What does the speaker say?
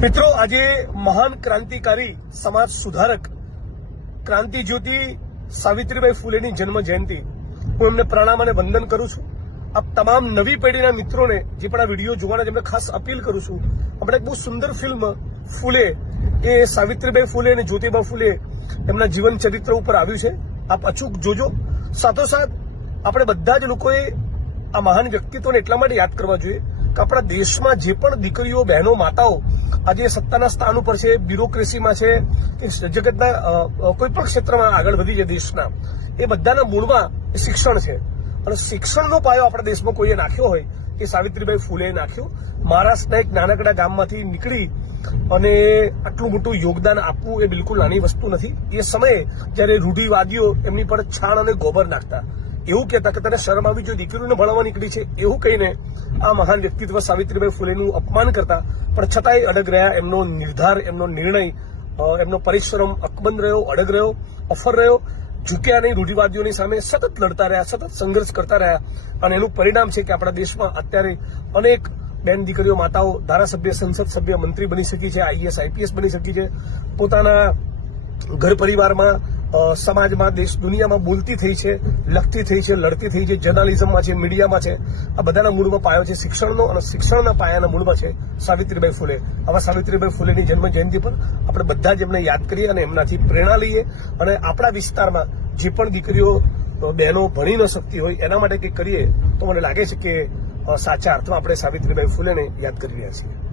મિત્રો, આજે મહાન ક્રાંતિકારી સમાજ સુધારક ક્રાંતિ જ્યોતિ સાવિત્રીબાઈ ફૂલેની જન્મ જયંતિ. હું એમને પ્રણામ અને વંદન કરું છું. આ તમામ નવી પેઢીના મિત્રોને જે પણ આ વીડિયો જોવાના જેમને ખાસ અપીલ કરું છું. આપણે એક બહુ સુંદર ફિલ્મ, ફૂલે, એ સાવિત્રીબાઈ ફૂલે અને જ્યોતિબા ફૂલે એમના જીવન ચરિત્ર ઉપર આવ્યું છે. આપ અચૂક જોજો. સાથોસાથ આપણે બધા જ લોકોએ આ મહાન વ્યક્તિત્વને એટલા માટે યાદ કરવા જોઈએ કે આપણા દેશમાં જે પણ દીકરીઓ, બહેનો, માતાઓ આજે સત્તાના સ્થાન ઉપર છે, બ્યુરોક્રેસીમાં છે, કે જગતના કોઈ પણ ક્ષેત્રમાં આગળ વધી છે દેશના, એ બધાના મૂળમાં શિક્ષણ છે. અને શિક્ષણનો પાયો આપણા દેશમાં કોઈએ નાખ્યો હોય એ સાવિત્રીબાઈ ફૂલે નાખ્યો, મહારાષ્ટ્રના એક નાનકડા ગામમાંથી નીકળી અને આટલું મોટું યોગદાન આપવું એ બિલકુલ નાની વસ્તુ નથી. એ સમયે જ્યારે રૂઢિવાદીઓ એમની પર છાણ અને ગોબર નાખતા, એવું કહેતા કે તને શરમ આવી, જો દીકરીઓને ભણાવવા નીકળી છે, એવું કહીને આ મહાન વ્યક્તિત્વ સાવિત્રીબાઈ ફુલેનું અપમાન કરતા પણ છતાંય અડગ રહ્યા. એમનો નિર્ધાર, એમનો નિર્ણય એમનો પરિશ્રમ અકબંધ રહ્યો, અડગ રહ્યો, અફર રહ્યો. ઝૂક્યા નહીં, રૂઢિવાદીઓની સામે સતત લડતા રહ્યા, સતત સંઘર્ષ કરતા રહ્યા. અને એનું પરિણામ છે કે આપણા દેશમાં અત્યારે અનેક બેન દીકરીઓ, માતાઓ, ધારાસભ્ય, સંસદ સભ્ય, મંત્રી બની શકી છે આઈએસ આઈપીએસ બની શકી છે. પોતાના ઘર પરિવારમાં સમાજમાં દેશ દુનિયામાં બોલતી થઈ છે, લખતી થઈ છે, લડતી થઈ છે, જર્નાલિઝમમાં છે, મીડિયામાં છે, આ બધાના મૂળમાં પાયો છે, શિક્ષણનો અને શિક્ષણના પાયાના મૂળમાં છે સાવિત્રીબાઈ ફૂલે. આવા સાવિત્રીબાઈ ફૂલેની જન્મ જયંતિ પર આપણે બધા જ એમને યાદ કરીએ અને એમનાથી પ્રેરણા લઈએ અને આપણા વિસ્તારમાં જે પણ દીકરીઓ બહેનો ભણી ન શકતી હોય એના માટે કંઈક કરીએ તો મને લાગે છે કે સાચા અર્થમાં આપણે સાવિત્રીબાઈ ફૂલેને યાદ કરી રહ્યા છીએ.